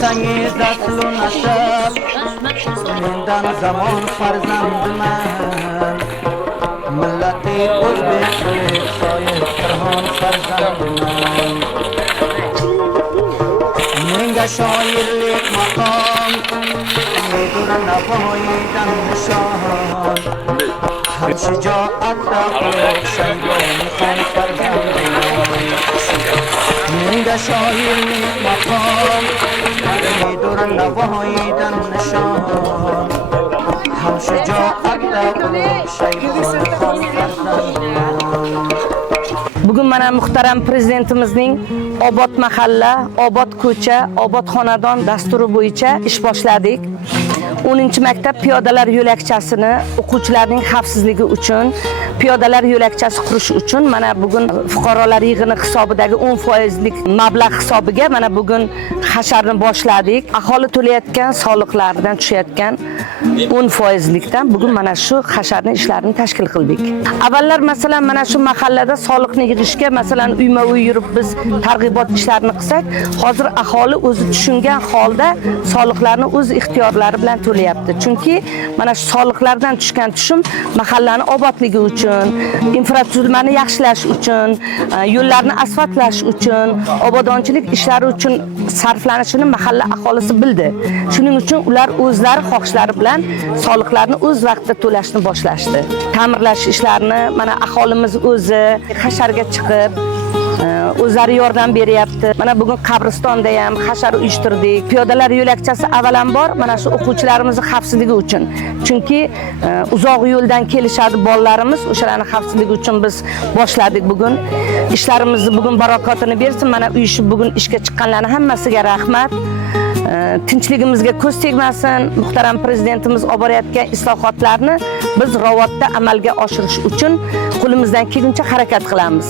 sangiz aslu nasab mendan zamon farzandiman millati o'zbeklik shoir Qirg'on farzandiman menga shoirlik maqom medur Navoiydan nishon ham shijoatda o'xshagan farzandiman menga shoirlik maqom medur Navoiydan nishon ham shijoatda o'xshagan farzandiman. Bugun mana muhtaram prezidentimizning Obod mahalla, Obod ko'cha, Obod xonadon dasturi bo'yicha ish boshladik. 10-maktab piyodalar yo'lakchasini o'quvchilarning xavfsizligi uchun, piyodalar yo'lakchasi qurish uchun mana bugun fuqarolar yig'ini hisobidagi 10% mablag' hisobiga mana bugun hasharni boshladik. Aholi to'layotgan soliqlardan tushayotgan 10%likdan bugun mana shu hasharning ishlarini tashkil qildik. Avvallar masalan mana shu mahallada soliqni yig'ishga masalan uyma-uy yurib biz targ'ibot ishlarini qilsak, hozir aholi o'zi tushungan holda soliqlarni o'z ixtiyorlari bilan to'layapti. Chunki mana shu soliqlardan tushgan tushum mahallani obodligi uchun, infratuzilmani yaxshilash uchun, yo'llarni asfaltlash uchun, obodonchilik ishlari uchun sarflanishini mahalla aholisi bildi. Shuning uchun ular o'zlari xohishlari bilan soliqlarni o'z vaqtida to'lashni boshlashdi. Ta'mirlash ishlarini mana aholimiz o'zi hasharga chiqib o'zlari yordam beryapti. Mana bugun qabristonda ham hashar uyushtirdik. Piyodalar yo'lakchasi avvalambor mana shu o'quvchilarimizning xavfsizligi uchun. Chunki uzoq yo'ldan kelishadi bolalarimiz, o'shalarning xavfsizligi uchun biz boshladik bugun. Ishlarimizni bugun barakotini bersin. Mana uyushib bugun ishga chiqqanlarning hammasiga rahmat. Tinchligimizga ko'z tegmasin. Muhtaram prezidentimiz olib borayotgan islohotlarni biz Rovotda amalga oshirish uchun qo'limizdan kelguncha harakat qilamiz.